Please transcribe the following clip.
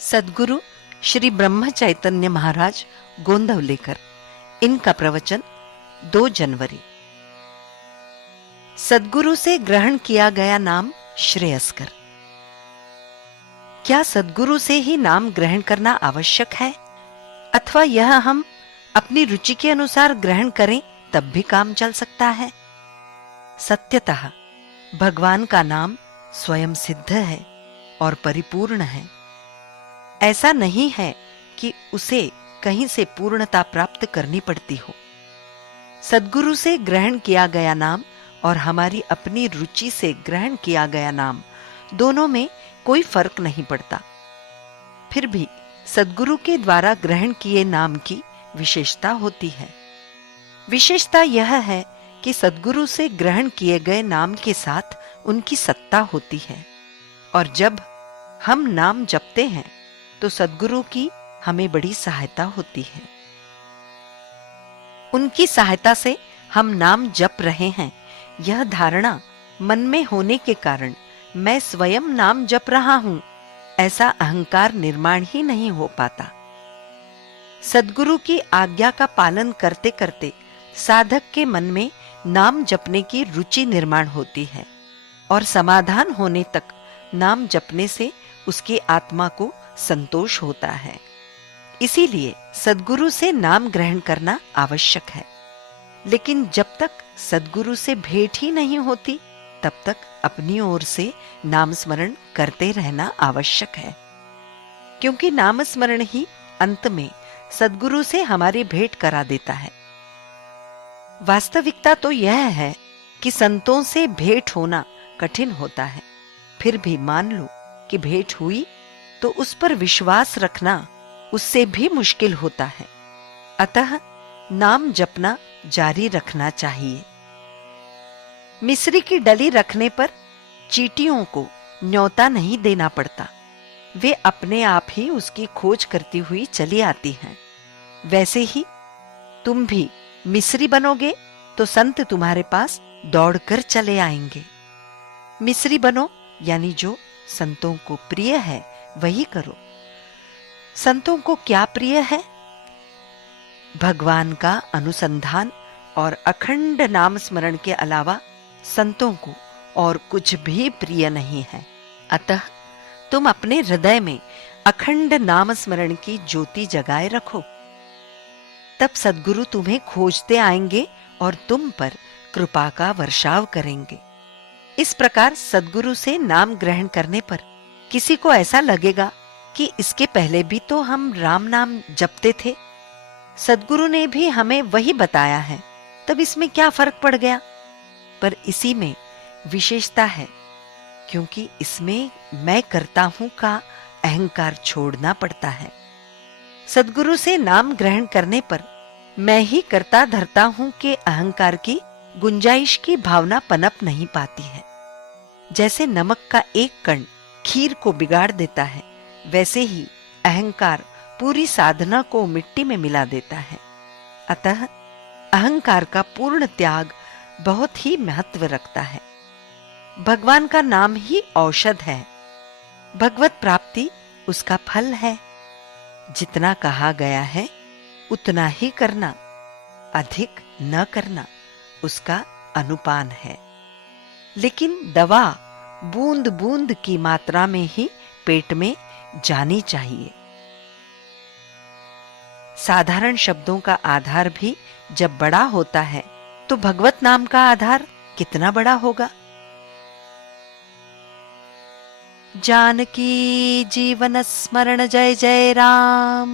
सद्गुरु श्री ब्रह्म चैतन्य महाराज गोंदवलेकर। इनका प्रवचन 2 जनवरी। सद्गुरु से ग्रहण किया गया नाम श्रेयस्कर। क्या सद्गुरु से ही नाम ग्रहण करना आवश्यक है, अथवा यह हम अपनी रुचि के अनुसार ग्रहण करें तब भी काम चल सकता है? सत्यतः भगवान का नाम स्वयं सिद्ध है और परिपूर्ण है। ऐसा नहीं है कि उसे कहीं से पूर्णता प्राप्त करनी पड़ती हो। सद्गुरु से ग्रहण किया गया नाम और हमारी अपनी रुचि से ग्रहण किया गया नाम, दोनों में कोई फर्क नहीं पड़ता। फिर भी सद्गुरु के द्वारा ग्रहण किए नाम की विशेषता होती है। विशेषता यह है कि सद्गुरु से ग्रहण किए गए नाम के साथ उनकी सत्ता होती है, और जब हम नाम जपते हैं तो सद्गुरु की हमें बड़ी सहायता होती है। उनकी सहायता से हम नाम जप रहे हैं, यह धारणा मन में होने के कारण मैं स्वयं नाम जप रहा हूं, ऐसा अहंकार निर्माण ही नहीं हो पाता। सद्गुरु की आज्ञा का पालन करते करते साधक के मन में नाम जपने की रुचि निर्माण होती है, और समाधान होने तक नाम जपने से उसकी आत्मा को संतोष होता है। इसीलिए सद्गुरु से नाम ग्रहण करना आवश्यक है। लेकिन जब तक सद्गुरु से भेंट ही नहीं होती, तब तक अपनी ओर से नाम स्मरण करते रहना आवश्यक है, क्योंकि नाम स्मरण ही अंत में सद्गुरु से हमारी भेंट करा देता है। वास्तविकता तो यह है कि संतों से भेंट होना कठिन होता है। फिर भी मान लो कि भेंट हुई तो उस पर विश्वास रखना उससे भी मुश्किल होता है। अतः नाम जपना जारी रखना चाहिए। मिस्री की डली रखने पर चींटियों को न्योता नहीं देना पड़ता, वे अपने आप ही उसकी खोज करती हुई चली आती हैं। वैसे ही तुम भी मिस्री बनोगे तो संत तुम्हारे पास दौड़कर चले आएंगे। मिस्री बनो, यानी जो संतों को प्रिय है वही करो। संतों को क्या प्रिय है? भगवान का अनुसंधान और अखंड नाम स्मरण के अलावा संतों को और कुछ भी प्रिय नहीं है। अतः तुम अपने हृदय में अखंड नाम स्मरण की ज्योति जगाए रखो, तब सद्गुरु तुम्हें खोजते आएंगे और तुम पर कृपा का वर्षाव करेंगे। इस प्रकार सद्गुरु से नाम ग्रहण करने पर किसी को ऐसा लगेगा कि इसके पहले भी तो हम राम नाम जपते थे, सद्गुरु ने भी हमें वही बताया है, तब इसमें क्या फर्क पड़ गया? पर इसी में विशेषता है, क्योंकि इसमें मैं करता हूं का अहंकार छोड़ना पड़ता है। सद्गुरु से नाम ग्रहण करने पर मैं ही करता धरता हूं के अहंकार की गुंजाइश की भावना पनप नहीं पाती है। जैसे नमक का एक कण खीर को बिगाड़ देता है, वैसे ही अहंकार पूरी साधना को मिट्टी में मिला देता है। अतः अहंकार का पूर्ण त्याग बहुत ही महत्व रखता है। भगवान का नाम ही औषध है, भगवत प्राप्ति उसका फल है। जितना कहा गया है उतना ही करना, अधिक न करना उसका अनुपान है। लेकिन दवा बूंद बूंद की मात्रा में ही पेट में जानी चाहिए। साधारण शब्दों का आधार भी जब बड़ा होता है तो भगवत नाम का आधार कितना बड़ा होगा। जानकी जीवन स्मरण जय जय राम।